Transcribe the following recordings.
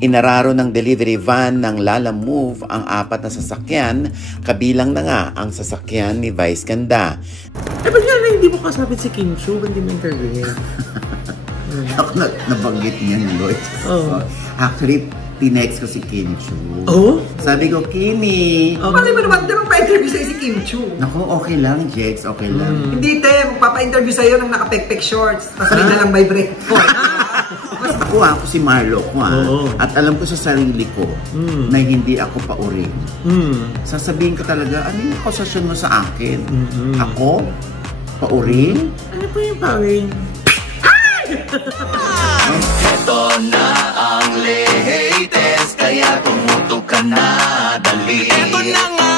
Inararo ng delivery van ng Lala Move ang 4 na sasakyan, kabilang na nga ang sasakyan ni Vice Ganda. Eh, ba't nga na hindi mo kasabit si Kim Chu? Hindi mo interview? Ako nabanggit niya ni Lloyd. So, actually, tinext ko si Kim Chu. Oh? Sabi ko, Kimi. Malay mo naman, di ba pa-interview sa'yo si Kim Chu? Naku, okay lang, Jex. Okay lang. Hindi, te. Magpapa-interview sa'yo ng nakapekpek shorts. Tapos rin na lang vibrate ko. Ako si Marlo ko at alam ko sa sarili ko na hindi ako pauring. Sasabihin ko talaga, ano yung akusasyon mo sa akin? Ako? Pauring? Ano po yung pauring? Ito na ang latest, kaya tumutok ka na, dali. Ito na nga!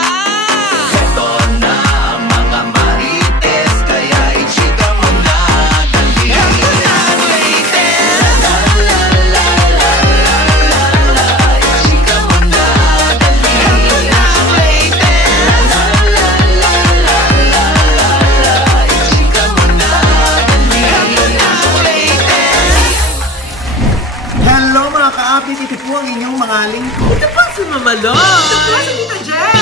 Ito na ang mga marites, kaya i-chika mo na, dali. Ito na ang latest! La la la la la la la, i-chika mo na, dali. Ito na ang latest! La la la la la la la, i-chika mo na, dali. Ito na ang latest! Hello mga ka-apit, ito po ang inyong mga lingkod. Ito po si Mama Lo! Ito po si Tita Jen!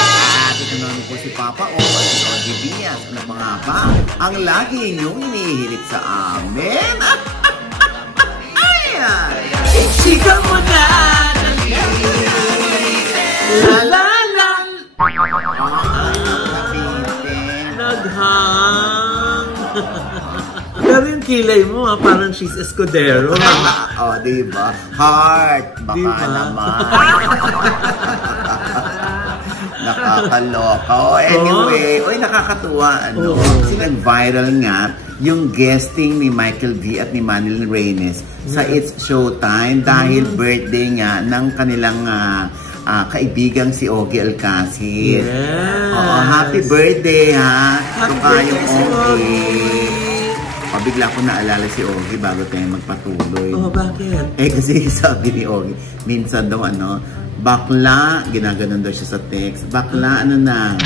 At ito naman po si Papa O at si Ogie Diaz. Ano pa nga ba ang lagi inyong inihilit sa amin? Ayan! Chika mo na! La la la! Naghang! Pero yung kilay mo parang she's Escudero. O, diba? Heart! Baka diba? naman. Nakakaloka. Anyway, nakakatuwa. Kasi nag-viral nga yung guesting ni Michael V at ni Manilyn Reynes sa It's Showtime dahil birthday nga ng kanilang kaibigang si Ogie Alcacid. Happy birthday ha! Happy birthday si Ogie! Bigla ko naalala si Ogie bago tayo magpatuloy. Bakit? Kasi sabi ni Ogie, minsan daw bakla, ginaganon daw siya sa text. Bakla, ano na?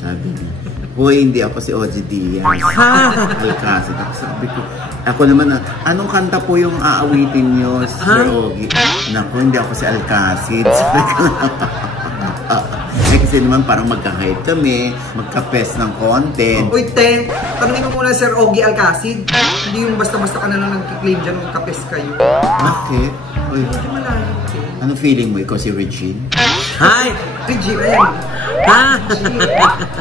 Sabi niya. Hoy, hindi ako si Ogie Diaz. Alcacid. Sabi ko, ako naman anong kanta po yung aawitin niyo, Sir Ogie? Naku, hindi ako si Alcacid. Sabi ko kasi naman parang magkakahit kami, magka-pest ng content. Uy, te, tanongin mo muna Sir Ogie Alcacid. Hindi yung basta-basta ka na lang nag-claim dyan magka-pest kayo. Bakit? Uy, hindi malayo, te. ano feeling mo? Ikaw si Regine? Hi! Regine, ayan.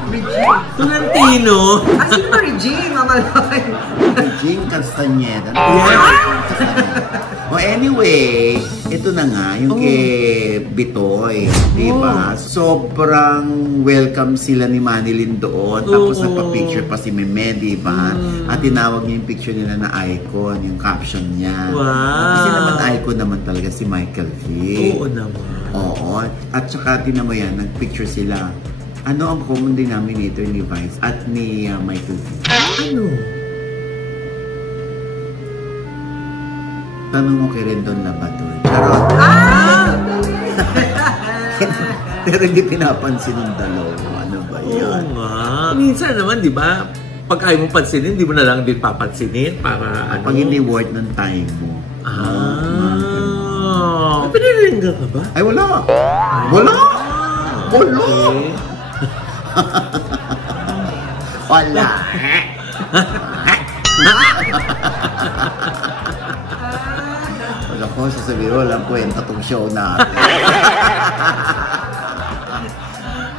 Regine. Tolentino! Sino ba Regine, Mama Loy? Regine Castañeda. Anyway, ito na nga, yung kay Bitoy, diba? Sobrang welcome sila ni Manilyn doon. Tapos nagpa-picture pa si Meme, diba? At tinawag niya yung picture nila na icon, yung caption niya. Kasi naman icon naman talaga si Michael V. Oo naman. Oo. At saka tinan mo yan, nag-picture sila. Ano ang common denominator ni Vice at ni Michael V? Ano? Tanong mo kay Rendon Labador. Charot! Pero hindi pinapansin ng dalawa. Ano ba yan? Oo nga. Minsan naman, di ba? Pag ayaw mo pansinin, di mo na lang din papansinin para ano? Pag hindi worth ng time mo. Piniriringgan ka ba? Ay, wala! Wala! Wala! Wala! Ako, sasabihin, walang kwenta tong show natin.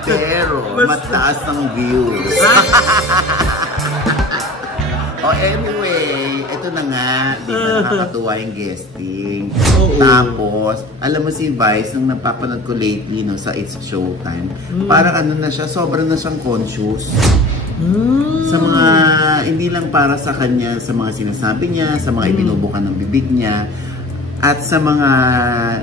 Pero, mataas ng views. Anyway, ito na nga, di ba nakakatuwa yung guesting. Tapos, alam mo si Vice, nung napapanood ko lately sa It's Showtime, parang ano na siya, sobrang na siyang conscious. Sa mga, hindi lang para sa kanya, sa mga sinasabi niya, sa mga ibinubukan ng bibig niya, at sa mga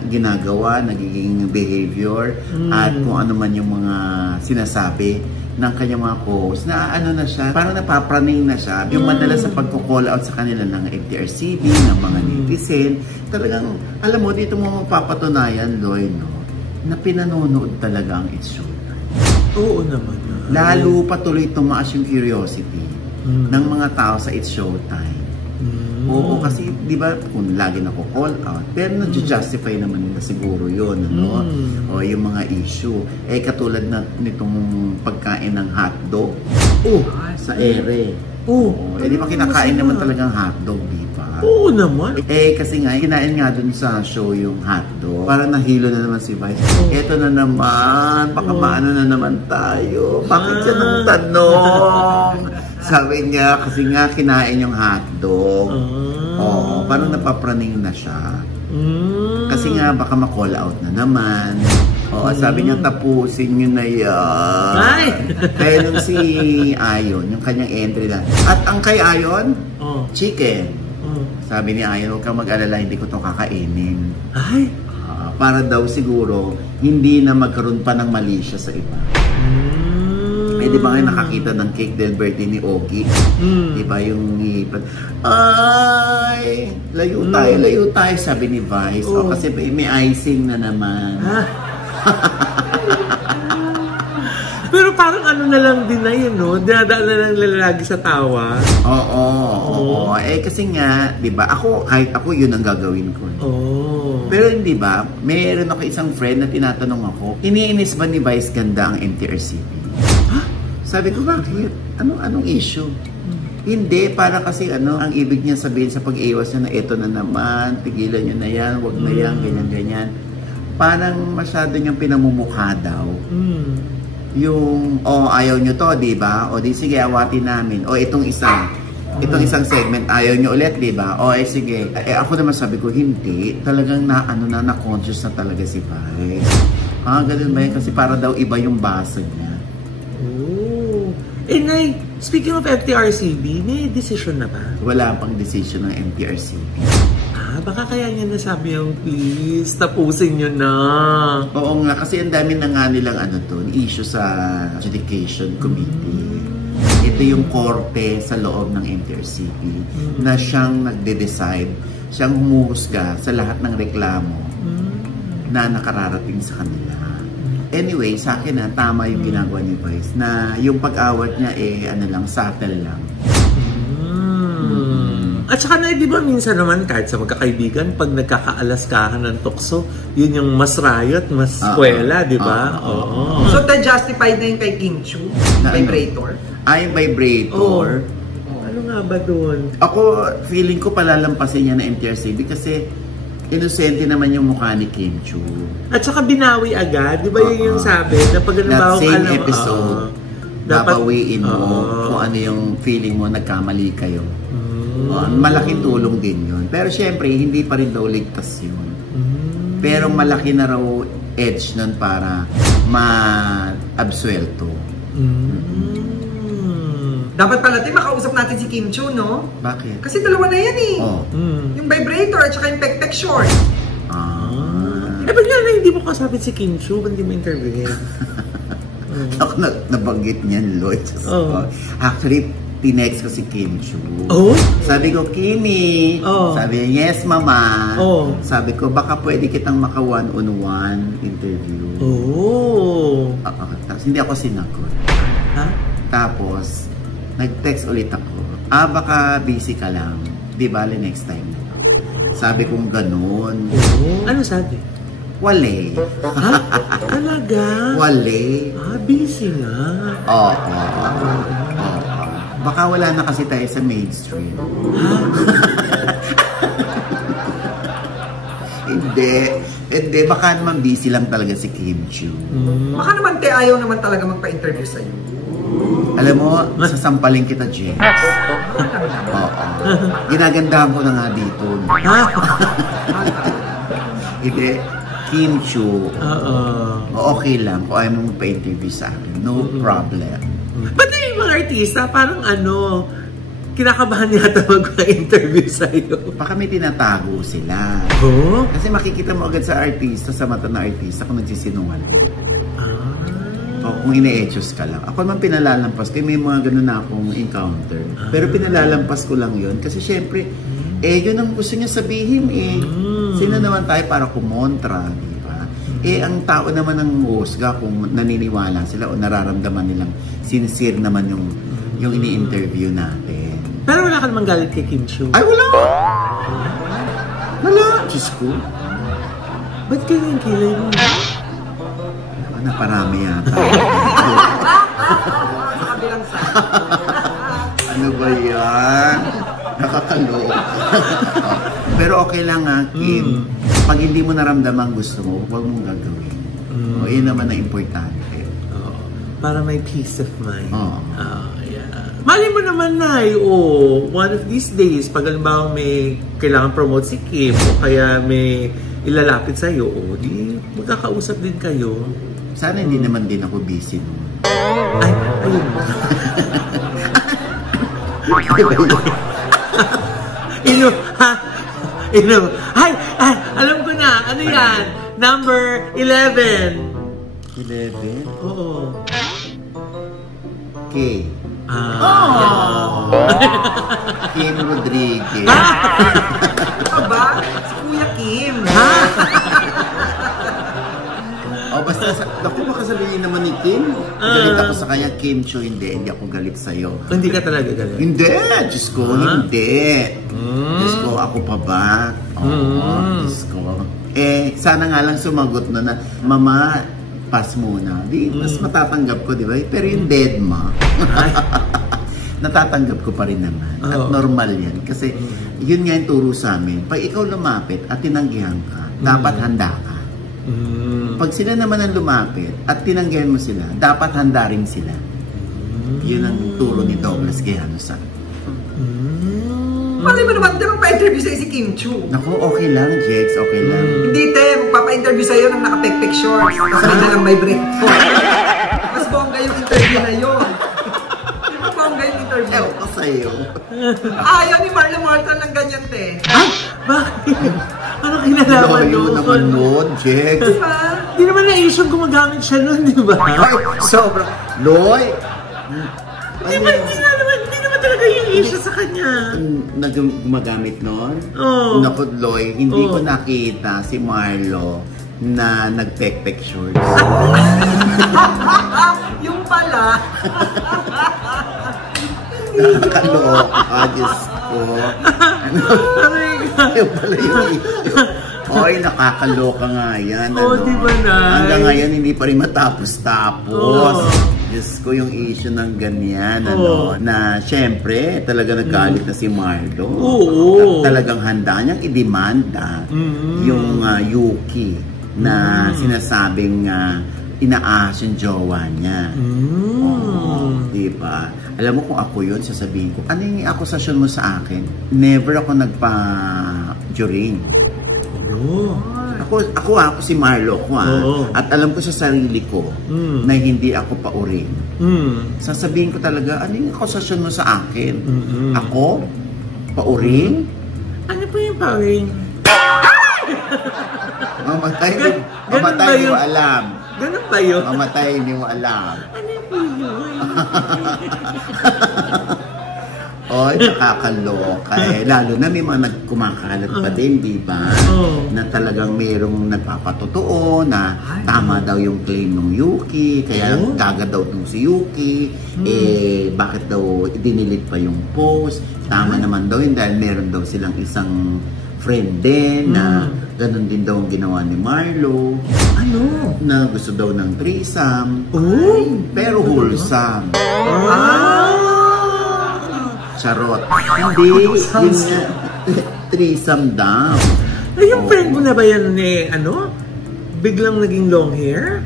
ginagawa, nagiging behavior, at kung ano man yung mga sinasabi ng kanyang mga co-host, na ano na siya, parang napapraning na siya. Yung madalas sa pagko-call out sa kanila ng FTRCB, ng mga netizen, talagang, alam mo, dito mo mapapatunayan, Loy, no, na pinanonood talaga ang It's Showtime. Oo naman. Lalo patuloy tumaas yung curiosity ng mga tao sa It's Showtime. Oo, kasi di ba kung lagi na call out, pero nag-justify naman nila siguro yun, ano? O yung mga issue. Eh, katulad na nitong pagkain ng hotdog sa ere. Eh, di ba kinakain naman talagang hotdog, di ba? Oo naman. Eh, kasi nga, kinain nga dun sa show yung hotdog. Parang nahilo na naman si Vice. Eto na naman, baka maano na naman tayo. Bakit siya nang tanong? Sabi niya, kasi nga kinain yung hotdog. Oo, parang napapraning na siya. Kasi nga, baka ma-call out na naman. Oo, sabi niya, tapusin nyo na yan. Ay! Kaya nung si Ayon, yung kanyang entry lang. At ang kay Ayon, chicken. Sabi ni Ayon, huwag kang mag-alala, hindi ko ito kakainin. Ay! Para daw siguro, hindi na magkaroon pa ng mali siya sa iba. Eh, di ba kayo nakakita ng cake del birthday ni Ogie? Di ba yung hipan? Ay! Layo tayo, sabi ni Vice. O, kasi may icing na naman. Pero parang ano na lang din na yun, no? Dinadaan na lang lalagi sa tawa. Oo. Eh, kasi nga, di ba, kahit ako yun ang gagawin ko. Pero hindi ba, meron ako isang friend na tinatanong ako, iniinis ba ni Vice Ganda ang MTRCB? Sabi ko, bakit? Anong issue? Hindi, para kasi ang ibig niya sabihin sa pag-iwas niya na ito na naman, tigilan niyo na yan, wag na yan, ganyan-ganyan. Parang masyado niyang pinamumukha daw. Yung, ayaw niyo to, di ba? O di sige, awatin namin. O itong isang segment, ayaw niyo ulit, di ba? O sige. Ako naman sabi ko, hindi. Talagang na-conscious na talaga si Vice. Ganun ba yun? Kasi para daw iba yung basa niya. Eh, Nay, speaking of MTRCB, may decision na ba? Wala pang decision ng MTRCB. Baka kaya niya nasabi yung please, tapusin nyo na. Oo nga, kasi ang dami na nga nilang issue sa adjudication committee. Ito yung korte sa loob ng MTRCB na siyang nagde-decide, siyang humuhusga sa lahat ng reklamo na nakararating sa kanila. Anyway, sa akin tama yung ginagawa ni Vice na yung pag-awat niya subtle lang. At saka na, di ba minsan naman kahit sa magkakaibigan, pag nagkakaalas-kahan ng tukso, yun yung mas riot, mas kwela, di ba? So, justified na yung kay Kim Chu? Vibrator? Ay, vibrator? Ano nga ba doon? Ako, feeling ko palalampasin niya na MTRCB kasi inosente naman yung mukha ni Kim Chu. At saka binawi agad, di ba yun yung sabi? Na pag that same episode, babawiin mo kung ano yung feeling mo, nagkamali kayo. Malaking tulong din yun. Pero syempre, hindi pa rin daw ligtas yun. Pero malaki na raw edge nun para ma-absuelto. Dapat pala makausap natin si Kim Chu, no? Bakit? Kasi dalawa na yan eh. Yung vibrator at saka yung pek-pek short. Eh, ba't nga na hindi mo kasapit si Kim Chu? Ba't hindi mo interviewin? Ako nabanggit niyan, Lloyd. Actually, tinext ko si Kim Chu. Sabi ko, Kimi. Sabi niya, yes, mama. Sabi ko, baka pwede kitang maka one-on-one interview. Tapos hindi ako sinagot. Tapos, nag-text ulit ako. Baka busy ka lang. Di bale next time. Sabi kong ganun. Ano sabi? Wale. Talaga? Wale. Busy nga. Baka wala na kasi tayo sa mainstream. Hindi. Baka naman busy lang talaga si Kim Chu. Baka naman ayaw naman talaga magpa-interview sa'yo. Alam mo, sasampalin kita, James. Ginagandahan ko na nga dito. Hindi. Kim Chu. Okay lang kung ayaw mo magpa-interview sa akin. No problem. Ba't yung mga artista, parang kinakabahan yata magpa-interview sa'yo? Baka may tinatago sila. Kasi makikita mo agad sa artista, sa mata na artista, kung nagsisinungaling. Kung ine-etchos ka lang. Ako naman pinalalampas ko, may mga ganun na akong encounter. Pero pinalalampas ko lang yun. Kasi syempre, yun ang gusto niya sabihin Sino naman tayo para kumontra, di ba? Ang tao naman ang husga kung naniniwala sila o nararamdaman nilang sincere naman yung ini-interview natin. Pero wala ka namang galit kay Kim Chiu. Ay, wala! Wala! Diyos ko. Ba't ganyan kilay mo? Naparami yata. Sa kabilang side. Ano ba yan? Nakakaloka. Pero okay lang ha, Kim. Pag hindi mo naramdaman gusto mo, huwag mong gagawin. O, yun naman ang importante. Para may peace of mind. Yeah. Mali mo naman, Nay, one of these days, pag halimbawa may kailangan promote si Kim, o kaya may ilalapit sa'yo, di magkakausap din kayo. Sana hindi naman din ako busy noon. Ay, ayun mo. Ay, alam ko na. Ano yan? Number 11. 11? Oo. K. Kim Rodriguez. Ito ba? Si Kuya Kim. Basta, naku, baka sabihin naman ni Kim. Galit ako sa kanya, Kim Chiu, hindi ako galit sa'yo. Hindi ka talaga galit? Hindi! Diyos ko, hindi. Diyos ko, ako pa ba? Diyos ko. Sana nga lang sumagot na Mama, pass muna. Di, mas matatanggap ko, di ba? Pero yung dead ma, natatanggap ko pa rin naman. At normal yan. Kasi yun nga yung turo sa amin. Pag ikaw lumapit at tinanggihan ka, dapat handa ka. Pag sila naman ang lumapit at tinanggihan mo sila, dapat handa rin sila. Yun ang turo ni Douglas Quijano sa Malay mo naman, di magpa-interview sa'yo si Kim Chiu. Naku, okay lang, Jex, okay lang. Hindi, te. Magpapa-interview sa'yo ng nakapek-pek shorts. Tapos may dalang vibrator. Mas bongga yung interview na yun. Mas bongga yung interview. Ewan ko sa'yo. Ayaw ni Marlo Morton ng ganyan, te. Ay, bakit? Ano kinalaman Loyo naman nun, Jex. Di naman na-issue gumagamit siya nun, di ba? Ay, sobra. Loy! Di ba, hindi naman talaga yung issue sa kanya. Gumagamit nun? Oo. Naku, Loy, hindi ko nakita si Marlo na nag-pek-pek shorts. Yung pala. Nakakaloka, Diyos ko. Yung pala yung Oy, nakakaloka nga yan. Di ba na? Hanggang ngayon, hindi pa rin matapos-tapos. Diyos ko, yung issue ng ganyan, na syempre, talaga nagalit na si Marlo. At talagang handa niyang idemanda yung Yuki na sinasabing inaahas yung jowa niya. Diba? Alam mo kung ako yun, sasabihin ko, ano yung akusasyon mo sa akin? Never ako nagpa-juring. Ako si Marlo at alam ko sa sarili ko na hindi ako pauring. Sasabihin ko talaga, ano yung akusasyon mo sa akin? Ako? Pauring? Ano po yung pauring? Mamatay, hindi mo alam. Ganun ba yun? Mamatay, hindi mo alam. Ano po yun? Oy, nakakaloka lalo na may mga nagkumakalat pa din, di ba? Na talagang mayroong nagpapatotoo na tama daw yung claim ng Yuki, kaya gaga daw itong si Yuki, bakit daw dinilit pa yung post? Tama naman daw yun dahil meron daw silang isang friend din na ganun din daw ang ginawa ni Marlo. Ano? Na gusto daw ng threesome. Pero wholesome. Charot. Hindi. Yun nga. Threesome daw. Yung friend mo na ba yan biglang naging long hair?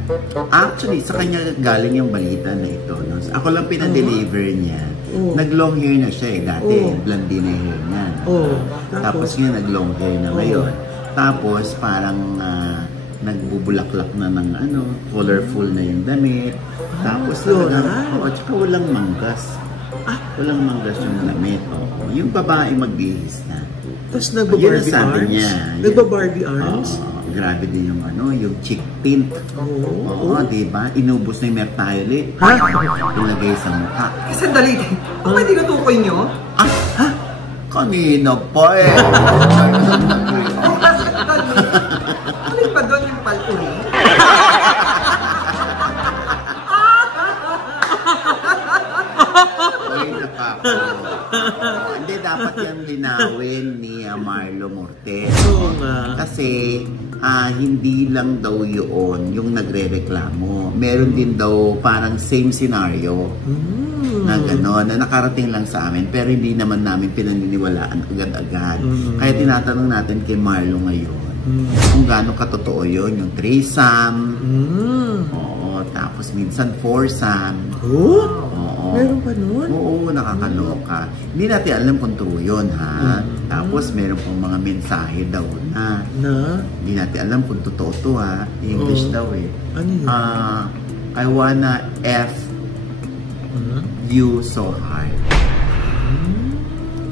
Actually, sa kanya galing yung balita na ito. No? Ako lang pinadeliver niya. Nag-long hair na siya dati. Blondie na hair niya. Tapos nga nag-long hair na ngayon. Tapos parang nagbubulaklak na ng colorful na yung damit. Tapos tsaka walang manggas. Walang manggas yung damit. Yung babae magbihis na. Tapos nagba-Barbie arms? Niya. Nagba-Barbie arms? Grabe din yung yung chick tint. Diba? Inubos na yung mertile. Ilagay sa mukha. Sandali din. Kung hindi natukoy nyo? Kanina pa Alin ba doon yung palpuli? Ay, nakakaloka. Hindi, dapat yung linawin ni Marlo Mortes. Oo nga. Kasi hindi lang daw yun yung nagre-reklamo. Meron din daw parang same scenario na gano'n, na nakarating lang sa amin pero hindi naman namin pinaniniwalaan agad-agad. Kaya tinatanong natin kay Marlo ngayon kung gaano katotoo yun, yung threesome. Oo, tapos minsan foursome. Oo. Meron pa nun? Oo, nakakaloka. Hindi natin alam kung true yun, ha? Tapos meron pong mga mensahe daw na hindi natin alam kung totoo to, ha? English daw eh. Ano yun? I wanna F you so hard.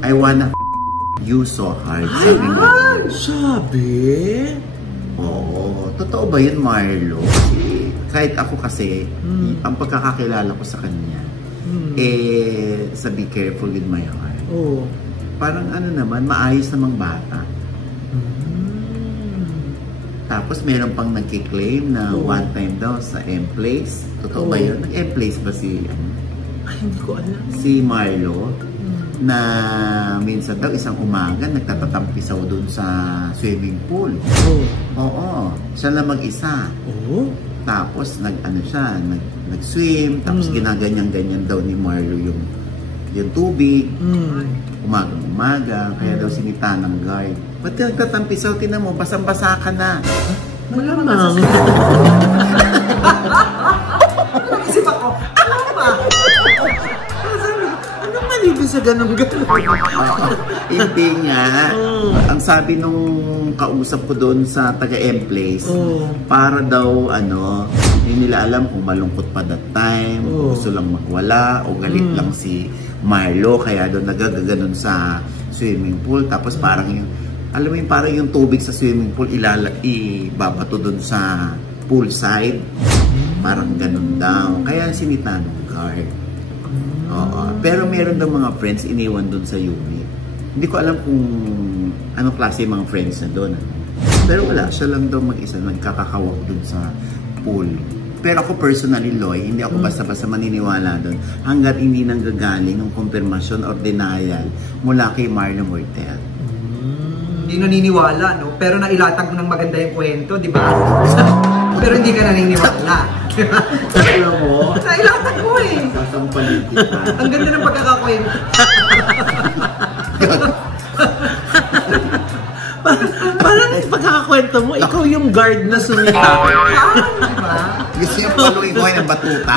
I wanna you so hard. Sabi? Oo. Totoo ba yun, Marlo? Kasi, kahit ako kasi, ang pagkakakilala ko sa kanya, sa Be Careful With My Heart. Oo. Parang ano naman, maayos namang bata. Tapos meron pang nagkiklaim na one time daw sa M-Place. Totoo ba yun? Nag-M-Place ba si... Ay, hindi ko alam. Si Marlo, na minsan daw isang umaga nagtatatampisaw dun sa swimming pool. Oo. Siya lang mag-isa. Tapos nag-swim, tapos ginaganyan-ganyan daw ni Marlo yung tubig. Umaga-umaga, kaya daw sinita ng guard. Ba't ka nagtatampisaw? Tinan mo, basang-basa ka na. Malamang. Isip ako, ano ba? Anong malibig sa ganun-ganun? Hindi nga. Ang sabi nung kausap ko doon sa taga-M-Place, para daw, hindi nila alam kung malungkot pa that time, gusto lang magwala, o galit lang si Marlo, kaya doon nagagaganon sa swimming pool. Tapos parang alam mo yung parang yung tubig sa swimming pool, ibabato doon sa poolside. Parang ganun daw. Kaya sinita ng guard. Oo. Pero meron daw mga friends iniwan doon sa unit. Hindi ko alam kung anong klase yung mga friends na doon. Pero wala, siya lang daw mag-isa nagkakakawak doon sa pool. Pero ako personally, Loy, hindi ako basta-basta maniniwala doon hanggat hindi nanggagaling ng confirmation or denial mula kay Marlo Mortes. Hindi naniniwala, no? Pero nailatag mo ng maganda yung kwento, di ba? Pero hindi ka naniniwala. Alam mo? Nailatag mo eh. Sasampalin kita. Ang ganda ng pagkakakwento. Parang pagkakakwento mo, ikaw yung guard na sumita. Diba? Gusto yung paluin ko ng batuta.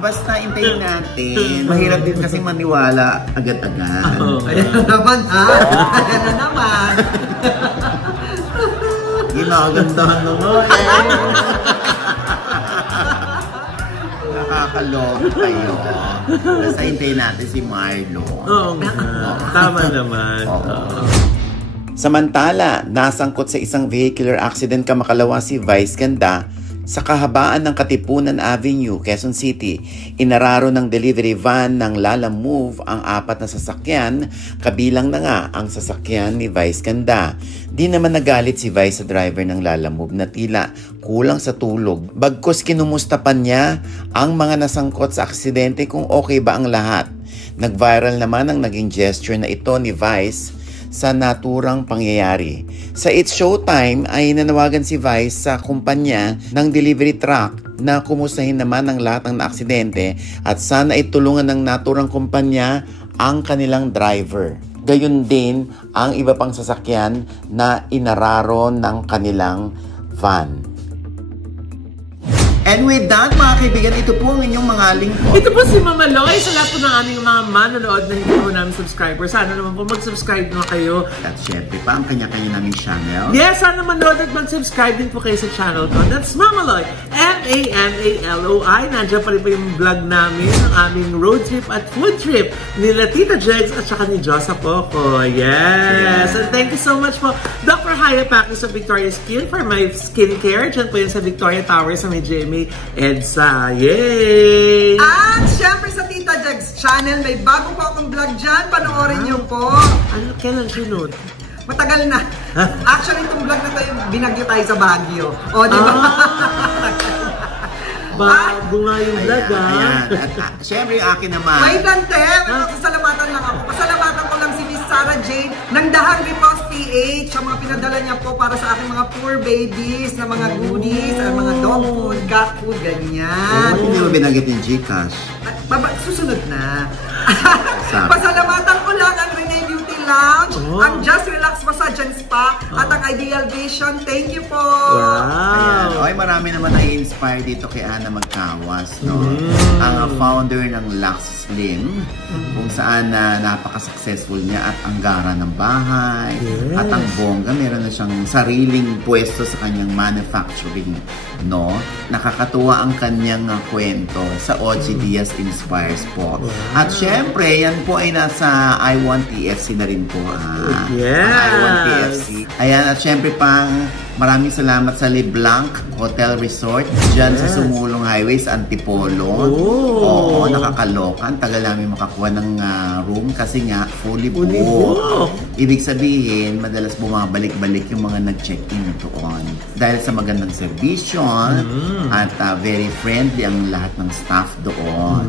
Basta intayin natin. Mahirap din kasi maniwala agad-agad. Ayan na naman, ha? Ayan na naman. Ginagandahan naman. Nakakaloka tayo. Basta intayin natin si Marlo. Oo nga. Tama naman. Samantala, nasangkot sa isang vehicular accident kamakalawa si Vice Ganda sa kahabaan ng Katipunan Avenue, Quezon City. Inararo ng delivery van ng Lala Move ang 4 na sasakyan, kabilang na nga ang sasakyan ni Vice Ganda. Di naman nagalit si Vice sa driver ng Lala Move na tila kulang sa tulog. Bagkus kinumusta pa niya ang mga nasangkot sa aksidente kung okay ba ang lahat. Nag-viral naman ang naging gesture na ito ni Vice sa naturang pangyayari. Sa It's Showtime ay nanawagan si Vice sa kumpanya ng delivery truck na kumustahin naman ang lahat ng naaksidente at sana itulungan ng naturang kumpanya ang kanilang driver. Gayon din ang iba pang sasakyan na inararo ng kanilang van. And with that, mga kaibigan, ito po ang inyong mga lingkod. Ito po si Mama Loy, sa lahat po ng aming mga manonood na hindi po namin subscriber. Sana naman po mag-subscribe na kayo. At syempre pa, ang kanya-kanya naming channel. Yes, sana manood at mag-subscribe din po kayo sa channel ko. That's Mama Loy, M-A-M-A-L-O-I. Nandiyan pa rin po yung vlog namin ng aming road trip at food trip nila Tita Jegs at saka ni Josa Poco. Yes! And thank you so much po, Dr. Haya Pacquiao sa Victoria Skin for my skincare. Diyan po yun sa Victoria Tower sa may JMA EDSA. Yay! At syempre sa Tita Jegs channel, may bago pa akong vlog dyan. Panoorin niyo po. Ano, kailan sunod? Matagal na. Actually, itong vlog na tayo, binagyo tayo sa Baguio. O, di ba? Bago nga yung vlog, ha? Ayan. At syempre yung akin naman. May dante, pasalamatan lang ako. Pasalamatan ko lang si Miss Sarah Jane ng Dahang Repulse PH. Ang mga pinadala niya po para sa aking mga poor babies na mga goodies, mga dog food, cat food, ganyan. Hindi mo binagit yung Gcash? Susunod na. Pasalamatan ko lang ang Renee Beauty Lounge, ang Just Relax Massage and Spa, at ang Ideal Vision. Thank you po! Ayan. Okay, marami naman na-inspire dito kay Ana Magkawas, no? Ang founder ng Lux Slim, kung saan napaka-successful niya at ang gara ng bahay, at ang bongga, meron na siyang sariling pwesto sa kanyang manufacturing, no? Nakakatuwa ang kanyang kwento sa OG Diaz Inspires po. At syempre, yan po ay nasa I Want TFC na rin po. I Want TFC. Ayan, at syempre pang maraming salamat sa LeBlanc Hotel Resort dyan sa Sumulong Highway sa Antipolo. Oo, nakakaloka. Ang tagal namin makakuha ng room kasi nga fully booked. Ibig sabihin, madalas bumabalik-balik yung mga nag-check-in doon. Dahil sa magandang serbisyo at very friendly ang lahat ng staff doon.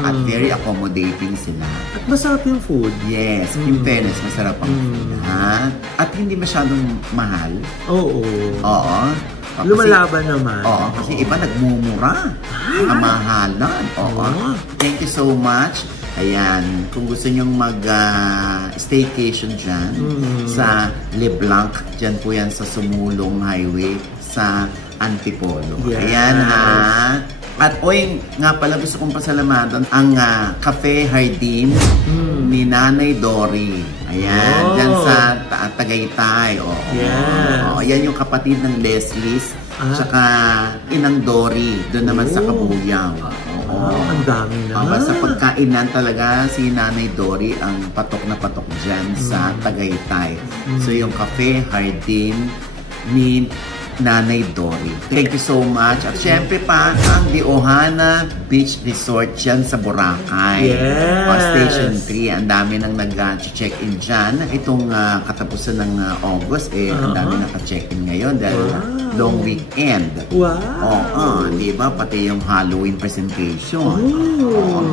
At very accommodating sila. At masarap yung food. Yes, in fairness, masarap ang food. At hindi masyadong mahal. Oo. Kasi, lumalaban naman. Kasi iba nagmumura. Kamahalan. Thank you so much. Ayan, kung gusto nyong mag-staycation dyan sa LeBlanc, dyan po yan sa Sumulong Highway sa Antipolo. Ayan At nga pala gusto kong pasalamatan ang Cafe Hardin ni Nanay Dory. Ayan, dyan sa Tagaytay. Ayan yung kapatid ng Leslie's, tsaka Inang Dory, doon naman sa Kabuyaw. Ang dami na. Sa pagkainan talaga, si Nanay Dory ang patok na patok dyan sa Tagaytay. So yung Cafe Hardin ni Nanay Dory. Thank you so much. At syempre pa, ang The Ohana Beach Resort dyan sa Boracay. Station 3. Ang dami nang nag-check-in dyan. Itong katapusan ng August, ang dami naka-check-in ngayon dahil long weekend. Diba? Pati yung Halloween presentation.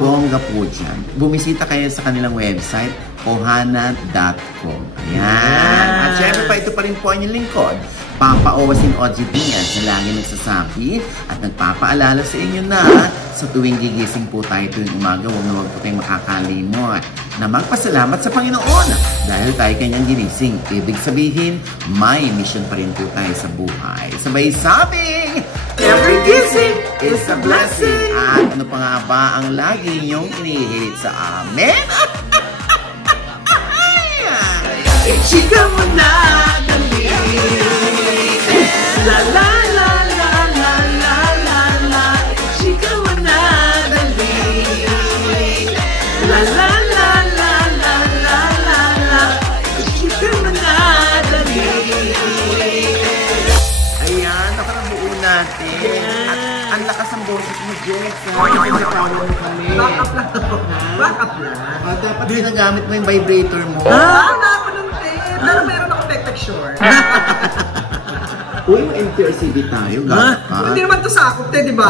Bongga po dyan. Bumisita kayo sa kanilang website, ohana.com. Ayan. At syempre pa, ito pa rin po ang inyong lingkod, Papa Owasin OG Diaz, na lagi nagsasabi at nagpapaalala sa inyo na sa tuwing gigising po tayo tuwing umaga, huwag na huwag po tayong makakalimot na magpasalamat sa Panginoon dahil tayo kanyang ginising. Ibig sabihin, may mission pa rin po tayo sa buhay. Sabay sabing, every gising is a blessing. At ano pa nga ba ang lagi niyong inihirit sa amin? Chika mo na, dali. La la la la la la la la. Chika mo na, dali. La la la la la la la la. Chika mo na, dali. Ayan, nakarabuo natin. At ang lakas ang boses mo, Jex. Nakakatawa mo kami. Backup lang ako. Backup lang. Dapat ginagamit mo yung vibrator mo. Wala ako ng tape. Pero meron ako protection. Uy, ma-NTRCB tayo. Hindi naman to sakop, di ba?